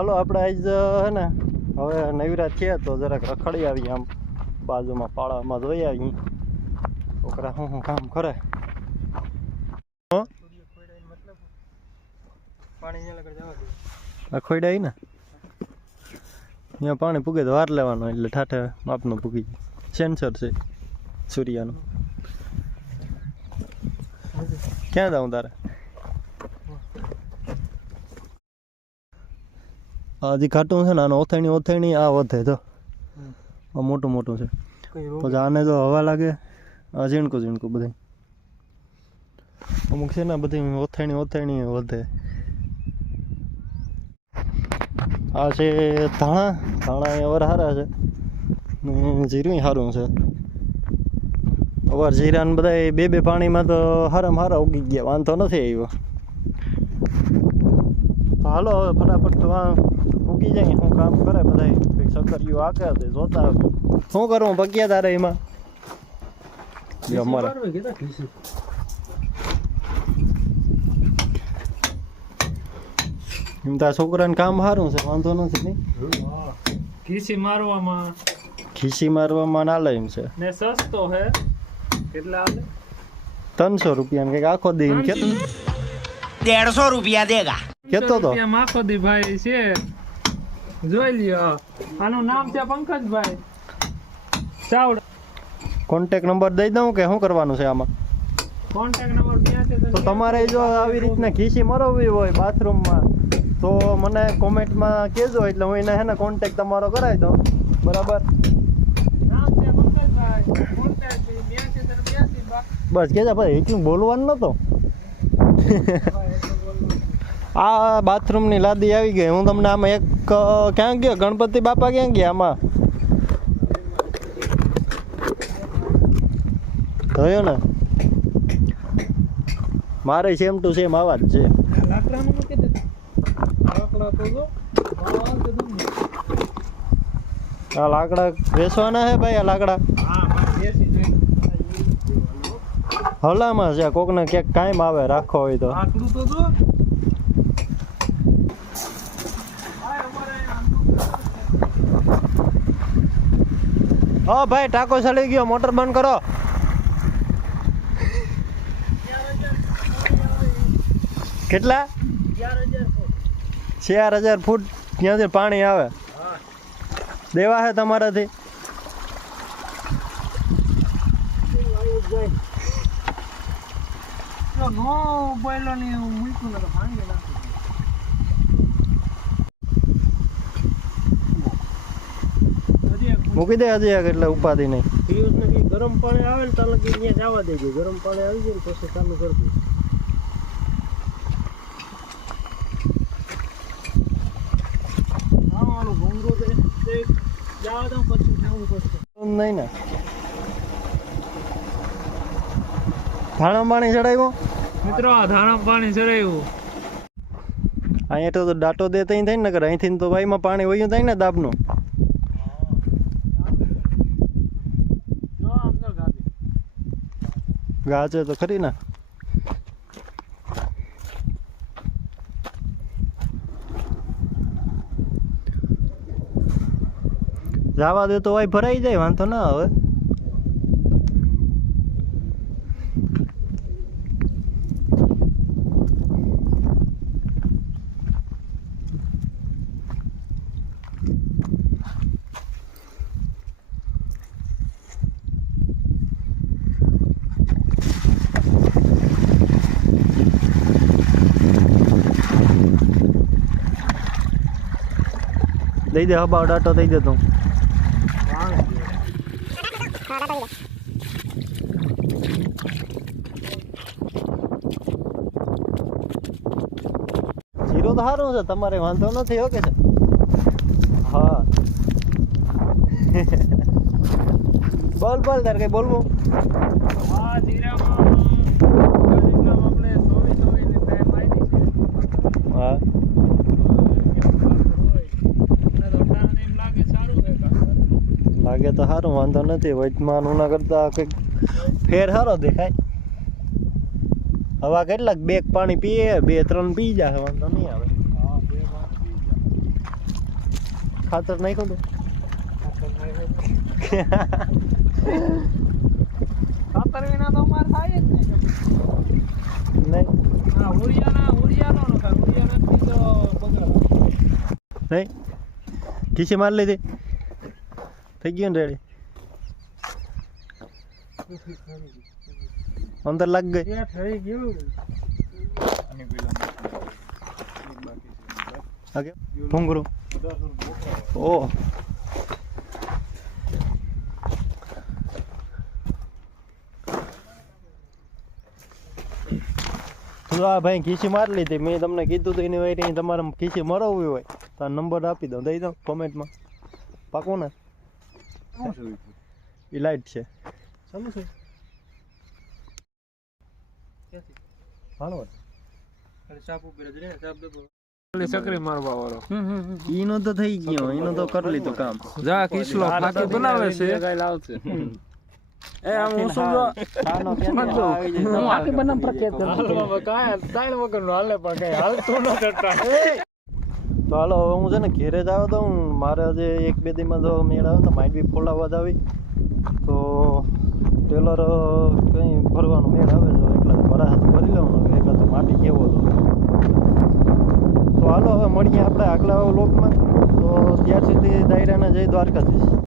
હાલો આપણે આજ હે ને હવે નવરા થયા તો જરાક રખડી આવીએ આમ બાજુમાં પાળામાં જોઈ આવીએ છોકરા શું કામ કરે. ખોઈડાઈ ને અહીંયા પાણી પૂગે તો વાર લેવાનો એટલે ઠાઠે માપનો પૂગી સેન્સર છે સૂર્યાનું. ક્યાં જાઉં તારે? હજી ખાટું છે ને આનો ઓથેણી આ વધે તો આ મોટું મોટું છે પછી આને જો હવા લાગે આ ઝીણકું બધું અમુક છે ને બધી ઓથેણી વધે. આ છે ધાણા અવાર સારા છે ને જીરું સારું છે. અવાર જીરા ને બધા બે પાણીમાં તો હારા ઉગી ગયા, વાંધો નથી આવ્યો. તો હાલો હવે ફટાફટ તો ઉગી જાય શું કામ કરે બધા સકરિયું આકે તે જોતા શું કરવું પગ્યા તારે એમાં અમારે એમ તારા છોકરાને કામ સારું છે વાંધો નથી નહીં. ખીસી મારવામાં ના લે એમ છે ને સસ્તો હે. કેટલા આવે? 300 રૂપિયા કઈક આખો દી એમ કેતો. 150 રૂપિયા દેગા કેતો તો આખો દી ભાઈ છે. જોઈ લ્યો આનું નામ છે પંકજભાઈ ચાવડા. કોન્ટેક્ટ નંબર દઈ દઉં કે શું કરવાનું છે આમાં? કોન્ટેક્ટ નંબર ક્યાં છે? તો તમારે જો આવી રીતના ખીસી મરવવી હોય બાથરૂમમાં તો મને કોમેન્ટમાં કહેજો એટલે હું એને હેને કોન્ટેક્ટ તમારો કરાવી દઉં. બરાબર? નામ છે પંકજભાઈ. કોન્ટેક્ટ 82 બસ કેજા ભાઈ એટલું બોલવાનું નતો. આ બાથરૂમની લાદી આવી ગઈ. હું તમને આમાં એક ક્યાં ગયો ગણપતિ બાપા ક્યાં ગયા આમાં થયો ને મારે સેમ ટુ સેમ આવા જ છે. લાકડાનું મૂકી દે. લાકડા તો જો આ લાકડા વેચવાના હે ભાઈ. આ લાકડા હા ભાઈ બેસી જોઈ હલામાં છે કોકને ક્યાંક કાયમ આવે રાખો હોય તો. લાકડું તો જો હા ભાઈ ટાંકો ચડી ગયો, મોટર બંધ કરો. કેટલા? 4000 ફૂટ ત્યાંથી પાણી આવે. દેવા હે તમારાથી? નો બોયલો ની મૂક્યું ને તો ભાંગી નાખું. મૂકી દે હજી એક એટલે ઉપાધિ નહીં. ફ્યુઝ ને કઈ ગરમ પાણી આવે ને તાલે ત્યાં જવા દેજો. ગરમ પાણી આવી જાય ને પછી ચાલુ કરી દો. હા ભૂંગળું તે જવા દઉં પછી જવું પડશે નહીં ને ધાણા પાણી ચડાવ્યું મિત્રો. આ ધાણા પાણી ચડાવ્યું અહીંયા તો ડાટો દે તઈ થાય ને અહીંથી તો ભાઈમાં પાણી વયું થાય ને દાબનું. ગાજે તો ખરી ને. જવા દે તો ભાઈ ભરાઈ જાય વાંધો ના હવે. દઈ દે હબાવ ડાટો દઈ દે તું. જીરો તો સારું છે તમારે વાંધો નથી. ઓકે છે. હા બોલ તારે કઈ બોલવું? આ જીરામાં આપણે 24 ની ટાઈમ આવી છે. હા લાગે તો સારું વાંધો નથી. વચમાં ઉના કરતા કંઈક ફેર સારો દેખાય. હવા કેટલાક 2 પાણી પીએ 2-3 પી જાય વાંધો નહીં આવે. ખાતર નાખ્યું તો ખાતર વિના તો અમારે થાય જ નહીં. નહીં હા, ઉડિયાનો નો થાય. ઉડિયાનાથી તો બગાડ. નહીં ખીચી મારી લીધી થઈ ગયું ને રેડી અંદર લાગ ગઈ ત્યાં થઈ ગયું. આગે ભૂંગળું ઓ તો આ ભાઈ ખીચી મારી લીધી મેં તમને કીધું તો એની વાયરી તમારે ખીચી મરવવી હોય તો આ નંબર આપી દઉં દઈ દઉં કોમેન્ટમાં પાકો ને એ લાઈટ છે ચાલુ છે હાલો ચકરી મારવા વાળો ઈનો તો થઈ ગયો ઈનો તો કરી લીધું કામ જા કિસલો ફાકી બનાવે છે લાવશે એ આમ હું સમજો ખાનો કેમ આવી જાય હું ફાકી બનાવ પ્રખ્યાત કરું હાલવા કાય તાળ વગર નો હાલે પણ કઈ હાલતું ન કરતા તો હાલો હવે હું છે ને ઘેરે જ આવ્યો તો મારે હજે 1-2 દીમાં તો મેળ આવે તો માઇન્ડ બી ફોલાવા જ આવી તો ટેલર કંઈ ભરવાનું મેળ આવે તો એકલા ભરા ભરી લેવાનું એકલા તો માટી કેવો તો હાલો હવે મળીએ આપણે આગલા વ્લોગમાં તો ત્યાર સુધી દાયરાના જય દ્વારકાધીશ.